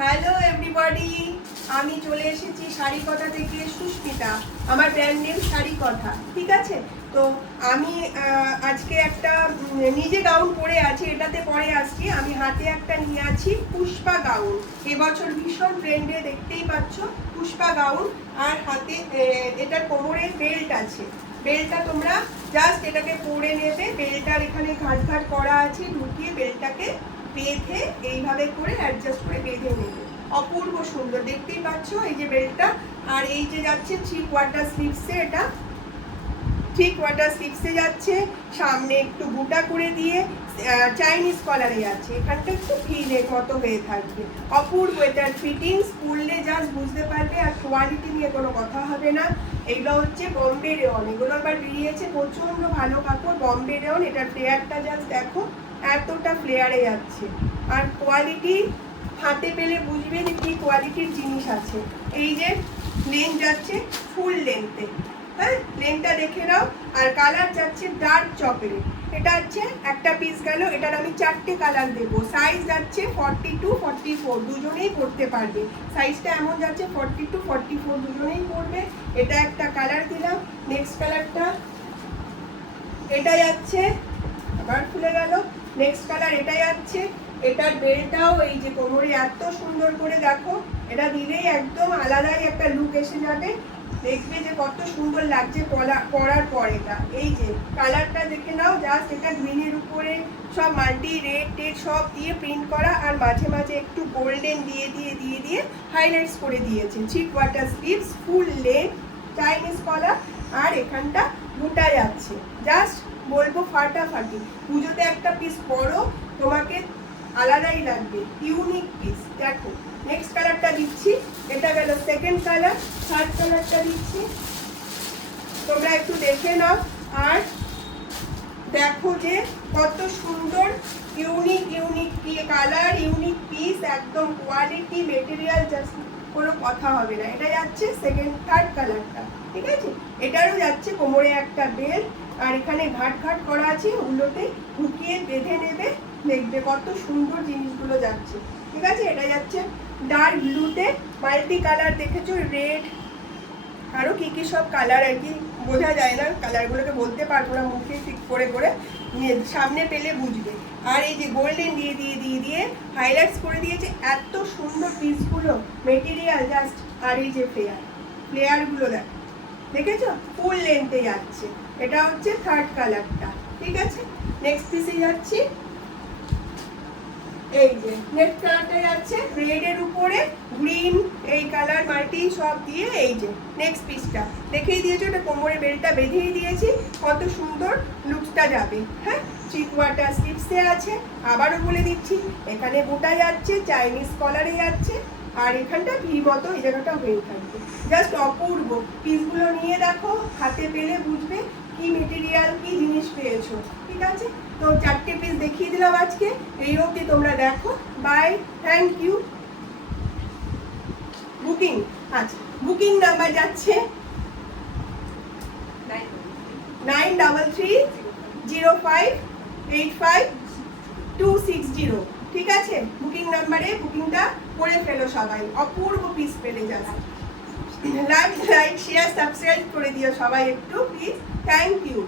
Hello everybody, আমি চলে এসেছি শাড়ি কথা থেকে সুস্মিতা। আমার ব্র্যান্ড নেম শাড়ি কথা, ঠিক আছে? তো আমি আজকে একটা নিজে গাউন পরে আছি, এটাতে পরে আসছি। আমি হাতে একটা নিয়ে আছি পুষ্পা গাউন। এবছর ভীষণ ট্রেন্ডে, দেখতেই পাচ্ছ পুষ্পা গাউন। আর হাতে এটার কোমরের বেল্ট আছে। বেল্টটা তোমরা জাস্ট এটাকে পরে নেবে। বেল্টটার এখানে ঘাট ঘাট করা আছে, ঢুকিয়ে বেল্টটাকে বেঁধে এইভাবে করে অ্যাডজাস্ট করে বেঁধে নেবে। অপূর্ব সুন্দর, দেখতেই পাচ্ছ এই যে বেল্টটা। আর এই যে যাচ্ছে 3 কোয়ার্টার স্লিভসে, এটা 3 কোয়ার্টার স্লিভসে যাচ্ছে। সামনে একটু বুটা করে দিয়ে চাইনিজ কলারে যাচ্ছে। এখানটা একটু ফিলের মতো হয়ে থাকবে। অপূর্ব, এটার ফিটিংস পরলে জাস্ট বুঝতে পারবে। আর কোয়ালিটি নিয়ে কোনো কথা হবে না। এগুলো হচ্ছে বম্বে রেওন, এগুলো আবার বেরিয়েছে প্রচন্ড ভালো কাপড়। বম্বে রেওন, এটার ফ্লেয়ারটা জাস্ট দেখো, এতটা ফ্লেয়ারে যাচ্ছে। আর কোয়ালিটি হাতে পেলে বুঝবে যে কি কোয়ালিটির জিনিস আছে। এই যে লেন্থ যাচ্ছে ফুল লেন্থে, হ্যাঁ, লেন্থটা দেখে নাও। আর কালার যাচ্ছে ডার্ক চকলেট। এটা হচ্ছে একটা পিস গেল, এটার আমি 4টে কালার দেবো। সাইজ যাচ্ছে 40 to 44, দুজনেই পরতে পারবে। সাইজটা এমন যাচ্ছে 40 to 44, দুজনেই পরবে। এটা একটা কালার দিলাম। নেক্সট কালারটা এটা যাচ্ছে, আবার খুলে গেল। নেক্সট কালার এটা যাচ্ছে। এটার বেল্টটাও এই যে কোমরে এত সুন্দর করে দেখো, এটা দিলেই একদম আলাদাই একটা লুক এসে যাবে। দেখবে যে কত সুন্দর লাগছে পরার পর। এটা এই যে কালারটা দেখে নাও, জাস্ট এটা গ্রিনের উপরে সব মাল্টি রেড টেড সব দিয়ে প্রিন্ট করা। আর মাঝে মাঝে একটু গোল্ডেন দিয়ে দিয়ে দিয়ে দিয়ে হাইলাইটস করে দিয়েছে। 3 quarter sleeves, full length, Chinese collar. আর এখানটা বুটা যাচ্ছে। জাস্ট বলবো ফাটাফাটি। পুজোতে একটা পিস পরো, তোমাকে আলাদাই লাগবে, ইউনিক পিস। দেখো নেক্সট কালারটা দিচ্ছি, এটা গেল সেকেন্ড কালার। থার্ড কালারটা দিচ্ছি, তোমরা একটু দেখে নাও। আর দেখো যে কত সুন্দর unique unique colour, unique piece, একদম কোয়ালিটি মেটেরিয়াল জাস্ট কোনো কথা হবে না। এটা যাচ্ছে থার্ড কালারটা, ঠিক আছে? এটারও যাচ্ছে কোমরে একটা বেল্ট। আর এখানে ঘাট ঘাট করা আছে, ওগুলোতে ঢুকিয়ে বেঁধে নেবে। দেখবে কত সুন্দর জিনিসগুলো যাচ্ছে, ঠিক আছে? এটা যাচ্ছে ডার্ক ব্লুতে, মাল্টি কালার দেখেছো, রেড, আরও কী কী সব কালার আর কি বোঝা যায় না, কালারগুলোকে বলতে পারবো না মুখে ঠিক করে করে, সামনে পেলে বুঝবে। আর এই যে গোল্ডেন দিয়ে দিয়ে দিয়ে দিয়ে হাইলাইটস করে দিয়েছে। এত সুন্দর পিসগুলো, মেটেরিয়াল জাস্ট। আর এই যে ফ্লেয়ারগুলো দেখেছো, ফুল লেন্থে যাচ্ছে। এটা হচ্ছে থার্ড কালারটা, ঠিক আছে? নেক্সট পিসে যাচ্ছি। এই যে নেক্সট কালারটা যাচ্ছে রেডের উপরে গ্রিন, এই কালার মাল্টি সব দিয়ে। এই যে নেক্সট পিসটা দেখেই দিয়েছি, ওটা কোমরে বেল্টটা বেঁধেই দিয়েছি। কত সুন্দর লুকসটা যাবে। হ্যাঁ, 3 কোয়ার্টার স্লিভসে আছে। আবারও বলে দিচ্ছি, এখানে বুটা যাচ্ছে, চাইনিজ কলারে যাচ্ছে। আর এখানটা ভি মতো এই জায়গাটা হয়ে থাকবে। জাস্ট অপূর্ব। পিসগুলো নিয়ে দেখো, হাতে পেলে বুঝবে কি মেটেরিয়াল, কি জিনিস পেয়েছো, ঠিক আছে? তো 4টে পিস দেখিয়ে দিলাম আজকে। এই অবধি তোমরা দেখো। Bye, thank you. বুকিং, আচ্ছা, বুকিং নাম্বার যাচ্ছে 9305852260, ঠিক আছে? বুকিং নাম্বারে বুকিংটা করে ফেলো সবাই। অপূর্ব পিস পেলে যাবে। লাইক শেয়ার সাবস্ক্রাইব করে দিও সবাই একটু প্লিজ। Thank you.